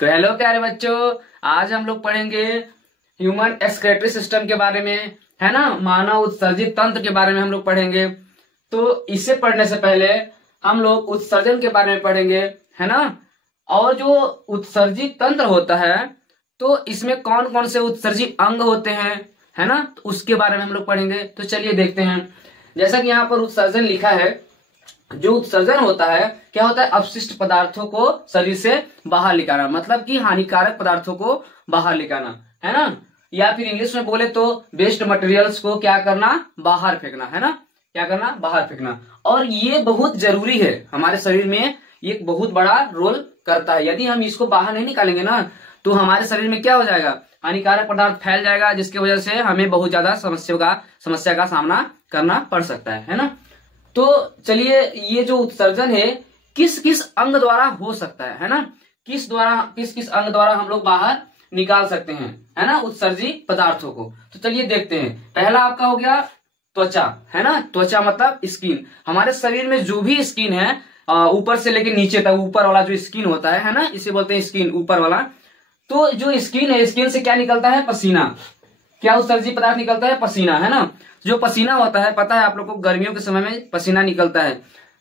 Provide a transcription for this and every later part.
तो हेलो प्यारे बच्चों, आज हम लोग पढ़ेंगे ह्यूमन एक्सक्रीटरी सिस्टम के बारे में, है ना। मानव उत्सर्जित तंत्र के बारे में हम लोग पढ़ेंगे। तो इसे पढ़ने से पहले हम लोग उत्सर्जन के बारे में पढ़ेंगे, है ना। और जो उत्सर्जित तंत्र होता है तो इसमें कौन कौन से उत्सर्जित अंग होते हैं, है ना, तो उसके बारे में हम लोग पढ़ेंगे। तो चलिए देखते हैं। जैसा कि यहाँ पर उत्सर्जन लिखा है, जो उत्सर्जन होता है क्या होता है, अपशिष्ट पदार्थों को शरीर से बाहर निकालना, मतलब कि हानिकारक पदार्थों को बाहर निकालना, है ना। या फिर इंग्लिश में बोले तो वेस्ट मटेरियल्स को क्या करना, बाहर फेंकना, है ना। क्या करना, बाहर फेंकना। और ये बहुत जरूरी है हमारे शरीर में, ये बहुत बड़ा रोल करता है। यदि हम इसको बाहर नहीं निकालेंगे ना तो हमारे शरीर में क्या हो जाएगा, हानिकारक पदार्थ फैल जाएगा, जिसकी वजह से हमें बहुत ज्यादा समस्या का सामना करना पड़ सकता है ना। तो चलिए, ये जो उत्सर्जन है किस किस अंग द्वारा हो सकता है ना, किस किस अंग द्वारा हम लोग बाहर निकाल सकते हैं, है ना, उत्सर्जित पदार्थों को। तो चलिए देखते हैं। पहला आपका हो गया त्वचा, है ना। त्वचा मतलब स्किन। हमारे शरीर में जो भी स्किन है, ऊपर से लेकर नीचे तक, ऊपर वाला जो स्किन होता है ना, इसे बोलते हैं स्किन, ऊपर वाला। तो जो स्किन है, स्किन से क्या निकलता है, पसीना। क्या उत्सर्जित पदार्थ निकलता है, पसीना, है ना। जो पसीना होता है, पता है आप लोग को, गर्मियों के समय में पसीना निकलता है,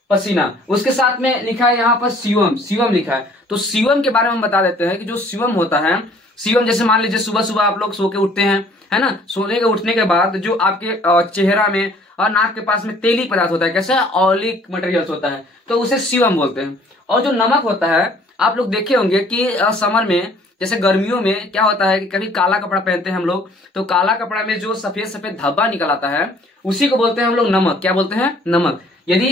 पसीना। उसके साथ में लिखा है यहाँ पर सीवम, सीवम लिखा है। तो सीवम के बारे में हम बता देते हैं कि जो सीवम होता है, सीवम जैसे मान लीजिए सुबह सुबह आप लोग सो के उठते हैं, है ना। सोने के उठने के बाद जो आपके चेहरा में और नाक के पास में तेली पदार्थ होता है, कैसा ऑयली मटेरियल्स होता है, तो उसे सीवम बोलते हैं। और जो नमक होता है, आप लोग देखे होंगे कि समर में, जैसे गर्मियों में क्या होता है कि कभी काला कपड़ा पहनते हैं हम लोग, तो काला कपड़ा में जो सफेद सफेद धब्बा निकल आता है उसी को बोलते हैं हम लोग नमक। क्या बोलते हैं, नमक। यदि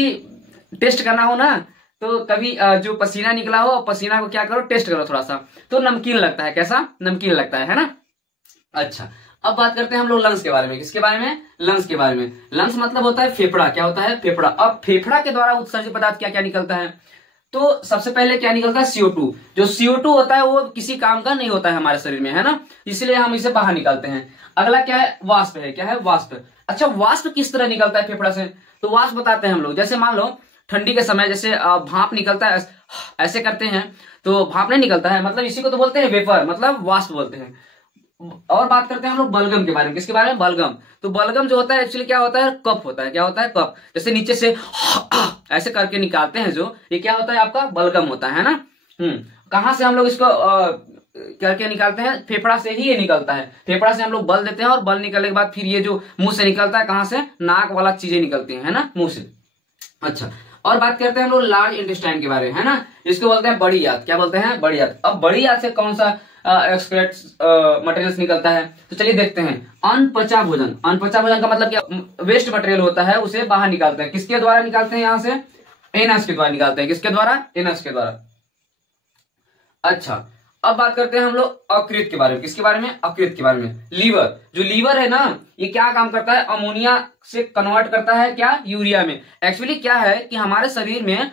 टेस्ट करना हो ना तो कभी जो पसीना निकला हो, पसीना को क्या करो, टेस्ट करो थोड़ा सा, तो नमकीन लगता है। कैसा, नमकीन लगता है ना। अच्छा, अब बात करते हैं हम लोग लंग्स के बारे में। किसके बारे में, लंग्स के बारे में। लंग्स मतलब होता है फेफड़ा। क्या होता है, फेफड़ा। अब फेफड़ा के द्वारा उत्सर्जित पदार्थ क्या क्या निकलता है, तो सबसे पहले क्या निकलता है, CO2। जो CO2 होता है वो किसी काम का नहीं होता है हमारे शरीर में, है ना, इसलिए हम इसे बाहर निकालते हैं। अगला क्या है, वाष्प है। क्या है, वाष्प। अच्छा, वाष्प किस तरह निकलता है फेफड़ा से, तो वाष्प बताते हैं हम लोग। जैसे मान लो ठंडी के समय जैसे भाप निकलता है, ऐसे करते हैं तो भाप नहीं निकलता है, मतलब इसी को तो बोलते हैं वेपर, मतलब वाष्प बोलते हैं। और बात करते हैं हम लोग बलगम के बारे में। किसके बारे में, बलगम। तो बलगम जो होता है एक्चुअली क्या होता है, कफ होता है। क्या होता है, कफ। जैसे नीचे से ऐसे करके निकालते हैं जो, ये क्या होता है, आपका बलगम होता है ना। कहां से हम लोग इसको करके निकालते हैं, फेफड़ा से ही ये निकलता है। फेफड़ा से हम लोग बल देते हैं और बल निकलने के बाद फिर ये जो मुंह से निकलता है, कहां से, नाक वाला चीजें निकलती है ना, मुंह से। अच्छा, और बात करते हैं हम लोग लार्ज इंटेस्टाइन के बारे में, है ना। इसको बोलते हैं बड़ी आंत। क्या बोलते हैं, बड़ी आंत। अब बड़ी आंत से कौन सा एक्सक्रीट मटेरियल्स निकलता है, तो चलिए देखते हैं। अनपचा भोजन। अनपचा भोजन का मतलब क्या, वेस्ट मटेरियल होता है, उसे बाहर निकालते हैं। किसके द्वारा निकालते हैं, यहां से एनस के द्वारा निकालते हैं। किसके द्वारा, एनस के द्वारा। अच्छा, अब बात करते हैं हम लोग अकृत के बारे में। किसके बारे में, अकृत के बारे में। लीवर। जो लीवर है ना, ये क्या काम करता है, अमोनिया से कन्वर्ट करता है क्या, यूरिया में। एक्चुअली क्या है कि हमारे शरीर में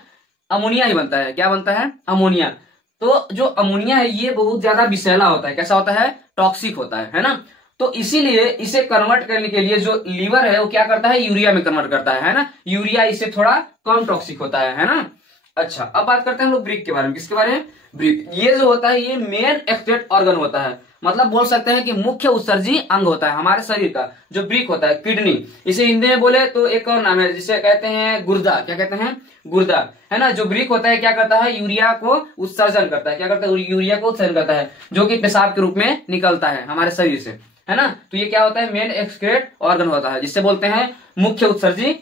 अमोनिया ही बनता है। क्या बनता है, अमोनिया। तो जो अमोनिया है ये बहुत ज्यादा विषैला होता है। कैसा होता है, टॉक्सिक होता है ना। तो इसीलिए इसे कन्वर्ट करने के लिए जो लीवर है वो क्या करता है, यूरिया में कन्वर्ट करता है ना। यूरिया इससे थोड़ा कम टॉक्सिक होता है ना। अच्छा, अब बात करते हैं हम लोग ब्रिक के बारे में। किसके बारे में, ब्रिक। ये जो होता है ये मेन एक्सक्रीट ऑर्गन होता है, मतलब बोल सकते हैं कि मुख्य उत्सर्जी अंग होता है हमारे शरीर का। जो ब्रिक होता है, किडनी। इसे हिंदी में बोले तो एक और नाम है जिसे कहते हैं गुर्दा। क्या कहते हैं, गुर्दा, है ना। जो ब्रिक होता है क्या करता है, यूरिया को उत्सर्जन करता है। क्या करता है, यूरिया को उत्सर्जन करता है, जो कि पेशाब के रूप में निकलता है हमारे शरीर से, है ना। तो ये क्या होता है, मेन एक्सक्रीट ऑर्गन होता है, जिससे बोलते हैं मुख्य उत्सर्जी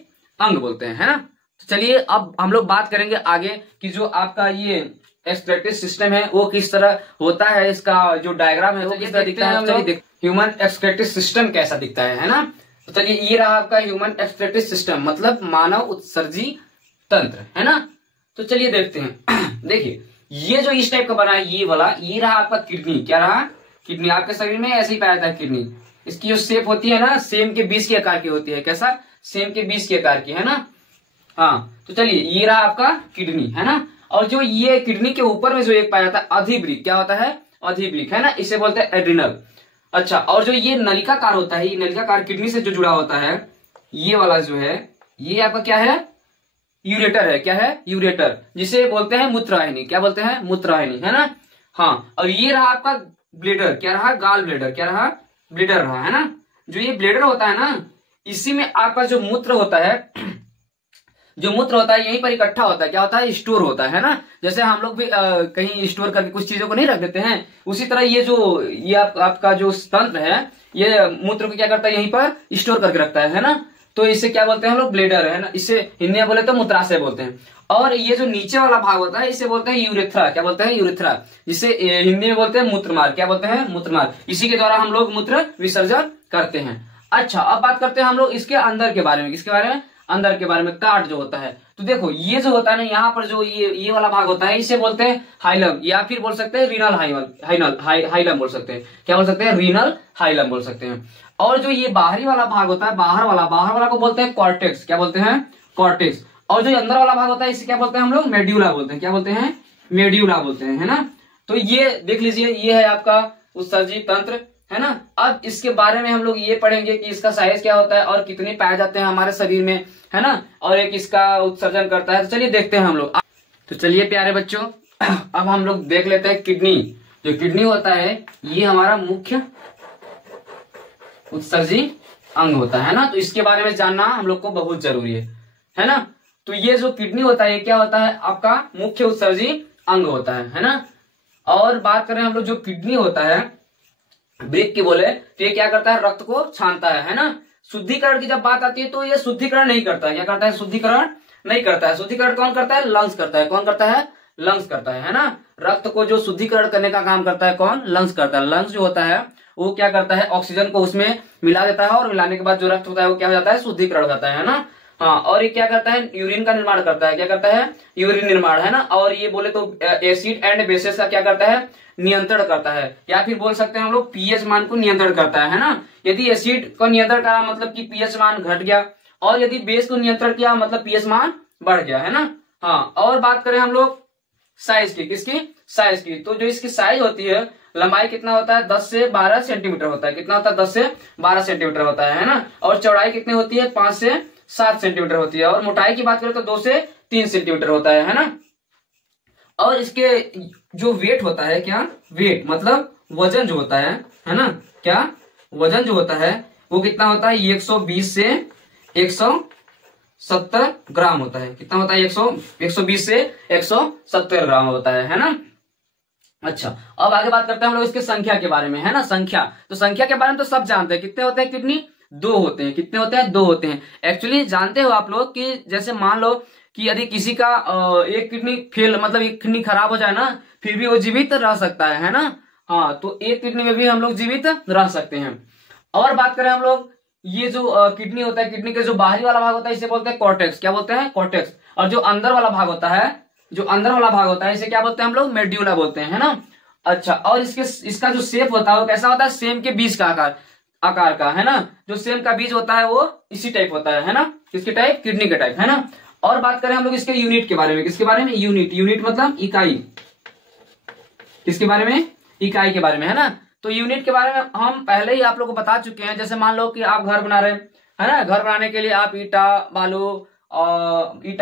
अंग बोलते हैं, है ना। तो चलिए अब हम लोग बात करेंगे आगे कि जो आपका ये एक्सक्रीटरी सिस्टम है वो किस तरह होता है, इसका जो डायग्राम है वो किस तरह दिखता है। चलिए ह्यूमन एक्सक्रीटरी सिस्टम कैसा दिखता है ना। तो चलिए ये रहा आपका ह्यूमन एक्सक्रीटरी सिस्टम, मतलब मानव उत्सर्जी तंत्र, है ना। तो चलिए देखते हैं। देखिए ये जो इस टाइप का बना है, ये वाला, ये रहा आपका किडनी। क्या रहा, किडनी। आपके शरीर में ऐसे ही पाया जाता है किडनी। इसकी जो शेप होती है ना, सेम के 20 के आकार की होती है। कैसा, सेम के 20 के आकार की, है ना। हाँ, तो चलिए ये रहा आपका किडनी, है ना। और जो ये किडनी के ऊपर में जो एक पाया जाता है अधिवृक्क। क्या होता है, अधिवृक्क, है ना, इसे बोलते हैं एड्रिनल। अच्छा, और जो ये नलिकाकार होता है, ये नलिकाकार किडनी से जो जुड़ा होता है, ये वाला जो है, ये आपका क्या है, यूरेटर है। क्या है, यूरेटर, जिसे बोलते हैं मूत्रवाहिनी। क्या बोलते हैं, मूत्रवाहिनी, है ना। हाँ, और ये रहा आपका ब्लेडर, क्या रहा, गाल ब्लेडर, क्या रहा, ब्लेडर रहा, है ना। जो ये ब्लेडर होता है ना, इसी में आपका जो मूत्र होता है, जो मूत्र होता है यहीं पर इकट्ठा होता है, क्या होता है, स्टोर होता है ना। जैसे हम लोग भी कहीं स्टोर करके कुछ चीजों को नहीं रख देते हैं, उसी तरह ये जो ये आपका जो तंत्र है, ये मूत्र को क्या करता है, यहीं पर स्टोर करके रखता है ना। तो इसे क्या बोलते हैं हम लोग, ब्लेडर, है ना। इसे हिंदी में बोले तो मूत्राशय बोलते हैं। और ये जो नीचे वाला भाग होता है इसे बोलते हैं यूरेथ्रा, क्या बोलते हैं, यूरेथ्रा, जिसे हिंदी में बोलते हैं मूत्रमार्ग, क्या बोलते हैं, मूत्रमार्ग। इसी के द्वारा हम लोग मूत्र विसर्जन करते हैं। अच्छा, अब बात करते हैं हम लोग इसके अंदर के बारे में, किसके बारे में, अंदर के बारे में, कार्ड जो होता है। तो देखो ये जो होता है ना, यहाँ पर जो ये वाला भाग होता है इसे बोलते हैं हाइलम, या फिर बोल सकते हैं रीनल हाइलम बोल सकते हैं, क्या बोल सकते हैं, रीनल हाइलम बोल सकते हैं। और जो ये बाहरी वाला भाग होता है, बाहर वाला को बोलते हैं कॉर्टेक्स, क्या बोलते हैं, कॉर्टेक्स। और जो अंदर वाला भाग होता है इसे क्या बोलते हैं हम लोग, मेड्यूला बोलते हैं, क्या बोलते हैं, मेड्यूला बोलते हैं, है ना। तो ये देख लीजिए, ये है आपका उत्सर्जी तंत्र, है ना। अब इसके बारे में हम लोग ये पढ़ेंगे कि इसका साइज क्या होता है और कितने पाए जाते हैं हमारे शरीर में, है ना, और एक इसका उत्सर्जन करता है। तो चलिए देखते हैं हम लोग। तो चलिए प्यारे बच्चों, अब हम लोग देख लेते हैं किडनी। जो किडनी होता है ये हमारा मुख्य उत्सर्जी अंग होता है ना। तो इसके बारे में जानना हम लोग को बहुत जरूरी है ना। तो ये जो किडनी होता है ये क्या होता है, आपका मुख्य उत्सर्जी अंग होता है ना। और बात करें हम लोग, जो किडनी होता है ब्रीक की बोले तो ये क्या करता है, रक्त को छानता है ना। शुद्धिकरण की जब बात आती है तो ये शुद्धिकरण नहीं करता है, क्या करता है, शुद्धिकरण नहीं करता है। शुद्धिकरण कौन करता है, लंग्स करता है, कौन करता है, लंग्स करता है ना। रक्त को जो शुद्धिकरण करने का काम करता है कौन, लंग्स करता है। लंग्स जो होता है वो क्या करता है, ऑक्सीजन को उसमें मिला देता है और मिलाने के बाद जो रक्त होता है वो क्या हो जाता है, शुद्धिकरण करता है ना। हाँ, और ये क्या करता है, यूरिन का निर्माण करता है, क्या करता है, यूरिन निर्माण, है ना। और ये बोले तो एसिड एंड बेसेस का क्या करता है, नियंत्रण करता है, या फिर बोल सकते हैं हम लोग पीएच मान को नियंत्रण करता है ना। यदि एसिड को नियंत्रण करा मतलब कि पीएच मान घट गया, और यदि बेस को नियंत्रण किया मतलब पीएच मान बढ़ गया, है ना। हाँ, और बात करें हम लोग साइज की, किसकी, साइज की। तो जो इसकी साइज होती है, लंबाई कितना होता है, 10 से 12 सेंटीमीटर होता है। कितना होता है, 10 से 12 सेंटीमीटर होता है ना। और चौड़ाई कितनी होती है, 5 से 7 सेंटीमीटर होती है। और मोटाई की बात करें तो 2 से 3 सेंटीमीटर होता है ना। और इसके जो वेट होता है, क्या वेट मतलब वजन जो होता है ना, क्या वजन जो होता है वो कितना होता है, 120 से 170 ग्राम होता है। कितना होता है, 120 से 170 ग्राम होता है ना। अच्छा, अब आगे बात करते हैं हम लोग इसके संख्या के बारे में, है ना। संख्या, तो संख्या के बारे में तो सब जानते हैं, कितने होते हैं किडनी, 2 होते हैं। कितने होते हैं, 2 होते हैं। एक्चुअली जानते हो आप लोग कि जैसे मान लो कि यदि किसी का एक किडनी फेल मतलब एक किडनी खराब हो जाए ना, फिर भी वो जीवित रह सकता है ना। हाँ, तो एक किडनी में भी हम लोग जीवित रह सकते हैं। और बात करें हम लोग, ये जो किडनी होता है, किडनी के जो बाहरी वाला भाग होता है इसे बोलते हैं कॉर्टेक्स, क्या बोलते हैं, कॉर्टेक्स। और जो अंदर वाला भाग होता है, जो अंदर वाला भाग होता है इसे क्या बोलते हैं हम लोग, मेड्यूला बोलते हैं, है ना। अच्छा, और इसका जो शेप होता है वो कैसा होता है, सेम के बीज का आकार का, है ना। जो सेम का बीज होता है वो इसी टाइप होता है ना। किसके टाइप, किडनी के टाइप, है ना। और बात करें हम लोग इसके यूनिट के बारे में, किसके बारे में, यूनिट मतलब इकाई। किसके बारे में, इकाई के बारे में, है ना। तो यूनिट के बारे में हम पहले ही आप लोग को बता चुके हैं। जैसे मान लो कि आप घर बना रहे हैं, है ना। घर बनाने के लिए आप ईटा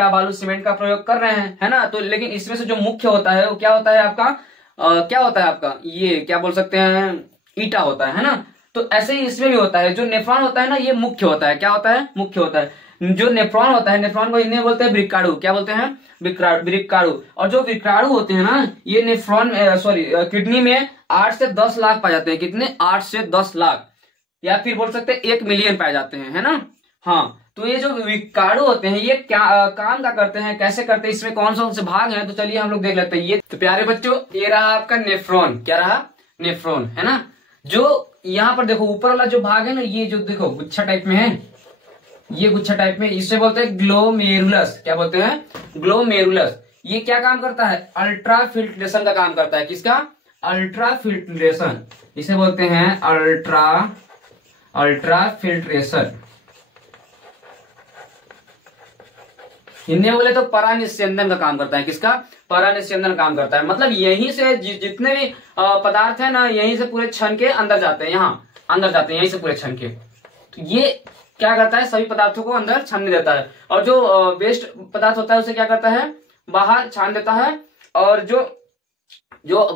बालू सीमेंट का प्रयोग कर रहे हैं, है ना। तो लेकिन इसमें से जो मुख्य होता है वो क्या होता है आपका, क्या होता है आपका, ये क्या बोल सकते हैं, ईटा होता है ना। तो ऐसे ही इसमें भी होता है, जो नेफ्रॉन होता है ना ये मुख्य होता है, क्या होता है, मुख्य होता है। जो नेफ्रॉन होता है, नेफ्रॉन को हिंदी में बोलते हैं वृक्काणु, क्या बोलते हैं, वृक्काणु। और जो वृक्काणु होते हैं ना ये नेफ्रॉन किडनी में 8 से 10 लाख पाए जाते हैं। कितने, 8 से 10 लाख, या फिर बोल सकते हैं 1 मिलियन पाए जाते हैं, है ना। हाँ, तो ये जो वृक्काणु होते हैं ये क्या काम का करते हैं, कैसे करते हैं, इसमें कौन कौन से भाग हैं, तो चलिए हम लोग देख लेते हैं। ये तो प्यारे बच्चों, ये रहा आपका नेफ्रॉन, क्या रहा, नेफ्रॉन, है ना। जो यहाँ पर देखो ऊपर वाला जो भाग है ना, ये जो देखो गुच्छा टाइप में है, ये गुच्छा टाइप में, इसे बोलते हैं ग्लोमेरुलस, क्या बोलते हैं, ग्लोमेरुलस। ये क्या काम करता है, अल्ट्रा फिल्ट्रेशन का काम करता है। किसका, अल्ट्रा फिल्ट्रेशन, इसे बोलते हैं अल्ट्रा फिल्ट्रेशन। हिंदी में बोले तो परानिस्यंदन का काम करता है। किसका, परानिस्यंदन काम करता है। मतलब यहीं से जितने भी पदार्थ है ना, यहीं से पूरे छन के अंदर जाते हैं, यहाँ अंदर जाते हैं, यहीं से पूरे छन के। तो ये क्या करता है, सभी पदार्थों को अंदर छानने देता है। और जो वेस्ट पदार्थ होता है उसे क्या करता है, बाहर छान देता है। और जो जो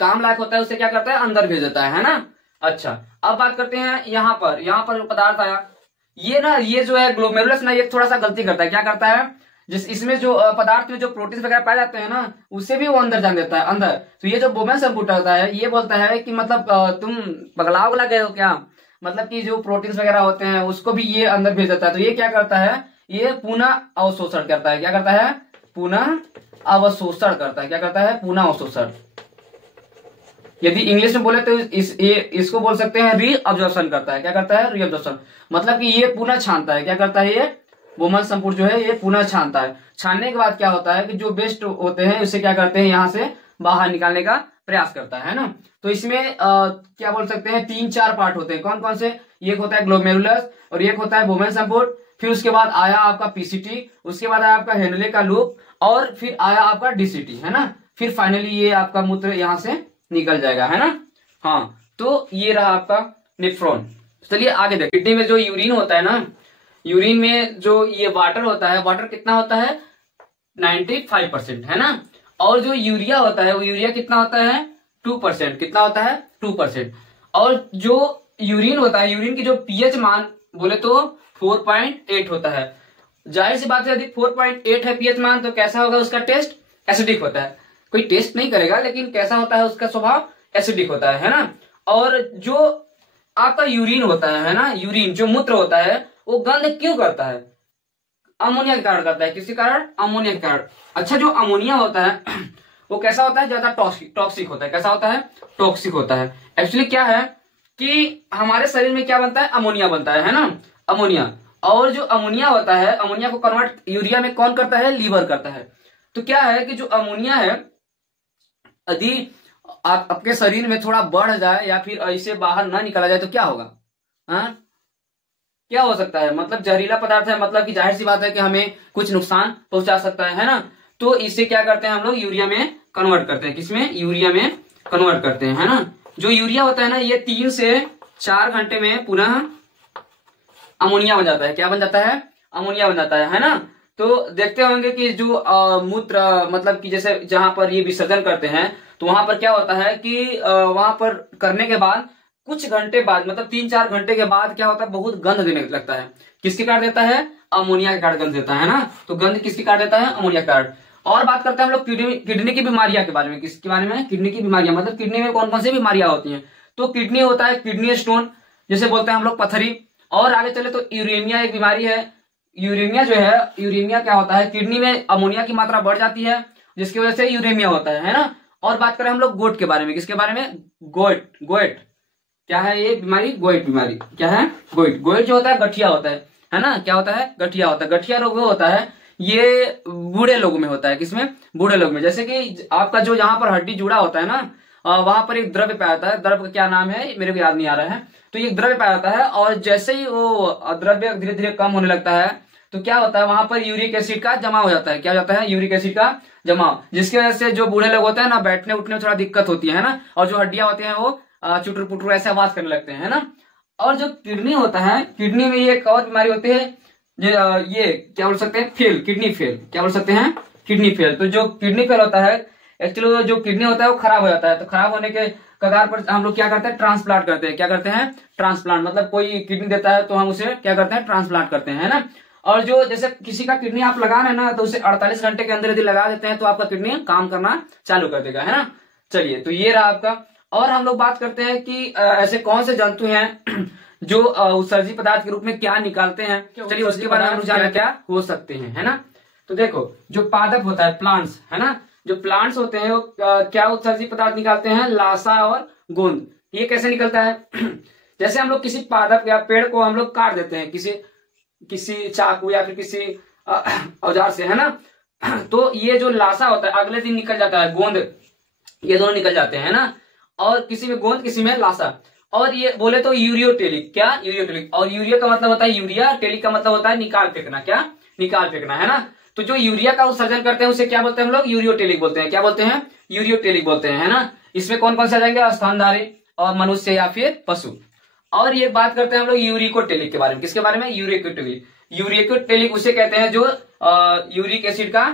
काम लायक होता है उसे क्या करता है, अंदर भेज देता है ना। अच्छा, अब बात करते हैं यहाँ पर जो पदार्थ आया, ये ना, ये जो है ग्लोमेरुलस ना, ये थोड़ा सा गलती करता है। क्या करता है, जिस इसमें जो पदार्थ में जो प्रोटीन वगैरह पाए जाते हैं ना, उसे भी वो अंदर जान देता है अंदर। तो ये जो बोमेन संपुट होता है, ये बोलता है कि मतलब तुम पगला उगला गए हो क्या, मतलब कि जो प्रोटीन वगैरह होते हैं उसको भी ये अंदर भेज देता है। तो ये क्या करता है, ये पुनः अवशोषण करता है। क्या करता है, पुनः अवशोषण करता है। क्या करता है, पुनः अवशोषण। यदि इंग्लिश में बोले तो इसको बोल सकते हैं रीअब्जॉर्प्शन करता है। क्या करता है, रीअब्जॉर्प्शन, मतलब कि ये पुनः छानता है। क्या करता है, ये बोमन संपूर्ण जो है ये पुनः छानता है। छानने के बाद क्या होता है कि जो वेस्ट होते हैं उसे क्या करते हैं, यहाँ से बाहर निकालने का प्रयास करता है ना। तो इसमें क्या बोल सकते हैं, 3-4 पार्ट होते हैं। कौन कौन से, एक होता है ग्लोमेरुलस और एक होता है बोमेन संपूर्ण, फिर उसके बाद आया आपका पीसीटी, उसके बाद आया आपका हेनले का लूप, और फिर आया आपका डीसीटी, है ना। फिर फाइनली ये आपका मूत्र यहाँ से निकल जाएगा, है ना। हाँ, तो ये रहा आपका नेफ्रॉन। चलिए आगे देखिए, किडनी में जो यूरिन होता है ना, यूरिन में जो ये वाटर होता है, वाटर कितना होता है, 95%, है ना। और जो यूरिया होता है, वो यूरिया कितना होता है, 2%। कितना होता है, 2%। और जो यूरिन होता है, यूरिन की जो पीएच मान बोले तो 4.8 होता है। जाहिर सी बात है, यदि 4.8 है पीएच मान, तो कैसा होगा उसका टेस्ट, एसिडिक होता है। कोई टेस्ट नहीं करेगा, लेकिन कैसा होता है उसका स्वभाव, एसिडिक होता है ना। और जो आपका यूरिन होता है ना, यूरिन जो मूत्र होता है, वो गंध क्यों करता है, अमोनिया के कारण करता है। किसी कारण, अमोनिया के कारण। अच्छा, जो अमोनिया होता है वो कैसा होता है, ज्यादा टॉक्सिक होता है। कैसा होता है, टॉक्सिक होता है। एक्चुअली क्या है कि हमारे शरीर में क्या बनता है, अमोनिया बनता है ना, अमोनिया। और जो अमोनिया होता है, अमोनिया को कन्वर्ट यूरिया में कौन करता है, लीवर करता है। तो क्या है कि जो अमोनिया है, यदि आपके शरीर में थोड़ा बढ़ जाए या फिर ऐसे बाहर ना निकला जाए तो क्या होगा, हाँ क्या हो सकता है, मतलब जहरीला पदार्थ है, मतलब कि जाहिर सी बात है कि हमें कुछ नुकसान पहुंचा सकता है ना। तो इसे क्या करते हैं हम लोग, यूरिया में कन्वर्ट करते हैं। किसमें, यूरिया में कन्वर्ट करते हैं, है ना। जो यूरिया होता है ना, ये 3 से 4 घंटे में पुनः अमोनिया बन जाता है। क्या बन जाता है, अमोनिया बन जाता है ना। तो देखते होंगे कि जो मूत्र, मतलब कि जैसे जहां पर ये विसर्जन करते हैं, तो वहां पर क्या होता है कि वहां पर करने के बाद कुछ घंटे बाद, मतलब 3-4 घंटे के बाद क्या होता है, बहुत गंध देने लगता है। किसके कारण देता है, अमोनिया के कारण गंध देता है ना। तो गंध किसके कारण देता है, अमोनिया के कारण। और बात करते हैं हम लोग किडनी की बीमारियां के बारे में। किसके बारे में, किडनी की बीमारियां, मतलब किडनी में कौन कौन सी बीमारियां होती हैं। तो किडनी होता है किडनी स्टोन, जैसे बोलते हैं हम लोग पथरी। और आगे चले तो यूरेमिया एक बीमारी है। यूरेमिया जो है, यूरेमिया क्या होता है, किडनी में अमोनिया की मात्रा बढ़ जाती है, जिसकी वजह से यूरेमिया होता है ना। और बात करें हम लोग गोट के बारे में। किसके बारे में, गोइट क्या है ये बीमारी, गोइट बीमारी। क्या है, गोइट जो होता है गठिया होता है ना। क्या होता है, गठिया होता है। गठिया रोग वो होता है, ये बूढ़े लोगों में होता है। किसमें, बूढ़े लोग में। जैसे कि आपका जो यहाँ पर हड्डी जुड़ा होता है ना, वहां पर एक द्रव्य पाया जाता है। द्रव्य का क्या नाम है, मेरे को याद नहीं आ रहा है। तो ये द्रव्य पाया जाता है, और जैसे ही वो द्रव्य धीरे धीरे कम होने लगता है, तो क्या होता है, वहां पर यूरिक एसिड का जमा हो जाता है। क्या हो जाता है, यूरिक एसिड का जमाव, जिसकी वजह से जो बूढ़े लोग होते हैं ना, बैठने उठने में थोड़ा दिक्कत होती है ना। और जो हड्डियां होती हैं वो चुटर पुटर ऐसे आवाज करने लगते हैं ना। और जो किडनी होता है, किडनी में ये एक और बीमारी होती है, ये क्या बोल सकते हैं, किडनी फेल। क्या बोल सकते हैं, किडनी फेल। तो जो किडनी फेल होता है, एक्चुअली जो किडनी होता है वो खराब हो जाता है। तो खराब होने के कगार पर हम लोग क्या करते हैं, ट्रांसप्लांट करते हैं। क्या करते हैं, ट्रांसप्लांट, मतलब कोई किडनी देता है तो हम उसे क्या करते हैं, ट्रांसप्लांट करते हैं, है ना। और जो जैसे किसी का किडनी आप लगा रहे हैं ना, तो उसे 48 घंटे के अंदर यदि लगा देते हैं तो आपका किडनी काम करना चालू कर देगा, है ना। चलिए, तो ये रहा आपका। और हम लोग बात करते हैं कि ऐसे कौन से जंतु हैं जो उत्सर्जी पदार्थ के रूप में क्या निकालते हैं। चलिए, उसके बारे में जानना क्या हो सकते हैं, है ना। तो देखो, जो पादप होता है, प्लांट्स, है ना, जो प्लांट्स होते हैं वो क्या उत्सर्जी पदार्थ निकालते हैं, लाशा और गोंद। ये कैसे निकलता है जैसे हम लोग किसी पादप या पेड़ को हम लोग काट देते हैं किसी चाकू या फिर किसी औजार से, है ना। तो ये जो लाशा होता है अगले दिन निकल जाता है, गोंद, ये दोनों निकल जाते हैं ना। और किसी में गोंद, किसी में लाशा। और ये बोले तो यूरियोटेलिक, क्या, यूरियोटेलिक। और यूरिया का मतलब होता है यूरिया, टेलिक का मतलब होता है निकाल फेंकना। क्या, निकाल फेंकना, है ना। तो जो यूरिया का उत्सर्जन करते हैं उसे क्या बोलते हैं हम लोग, यूरियोटेलिक बोलते हैं। क्या बोलते हैं, यूरियोटेलिक बोलते हैं, है ना। इसमें कौन कौन से आ जाएंगे, स्तनधारी और मनुष्य या फिर पशु। और ये बात करते हैं हम लोग यूरिकोटेलिक के बारे में। किसके बारे में, यूरिकोटेलिक। यूरिकोटेलिक उसे कहते हैं जो यूरिक एसिड का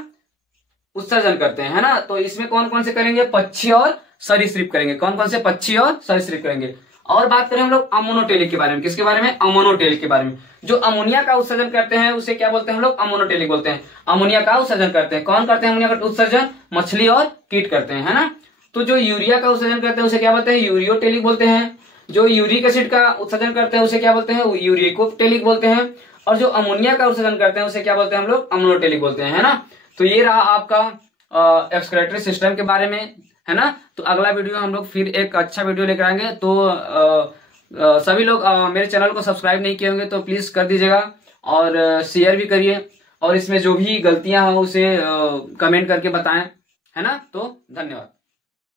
उत्सर्जन करते हैं, है ना। तो इसमें कौन कौन से करेंगे, पक्षी और सरीसृप करेंगे। कौन कौन से, पक्षी और सरीसृप करेंगे। और बात करें हम लोग अमोनोटेलिक के बारे में, किसके बारे में, अमोनोटेलिक के बारे में। जो अमोनिया का उत्सर्जन करते हैं उसे क्या बोलते हैं हम लोग, अमोनोटेलिक बोलते हैं। अमोनिया का उत्सर्जन करते हैं, कौन करते हैं अमोनिया का उत्सर्जन, मछली और कीट करते हैं, है ना। तो जो यूरिया का उत्सर्जन करते हैं उसे क्या बोलते हैं, यूरियोटेलिक बोलते हैं। जो यूरिक एसिड का उत्सर्जन करते हैं उसे क्या बोलते हैं, यूरिकोटेलिक बोलते हैं। और जो अमोनिया का उत्सर्जन करते हैं उसे क्या बोलते हैं हम लोग, अमोनोटेलिक बोलते हैं, है ना। तो ये रहा आपका एक्सक्रीटरी सिस्टम के बारे में, है ना। तो अगला वीडियो हम लोग फिर एक अच्छा वीडियो लेकर आएंगे। तो सभी लोग मेरे चैनल को सब्सक्राइब नहीं किए होंगे तो प्लीज कर दीजिएगा और शेयर भी करिए, और इसमें जो भी गलतियां हो उसे कमेंट करके बताएं, है ना। तो धन्यवाद।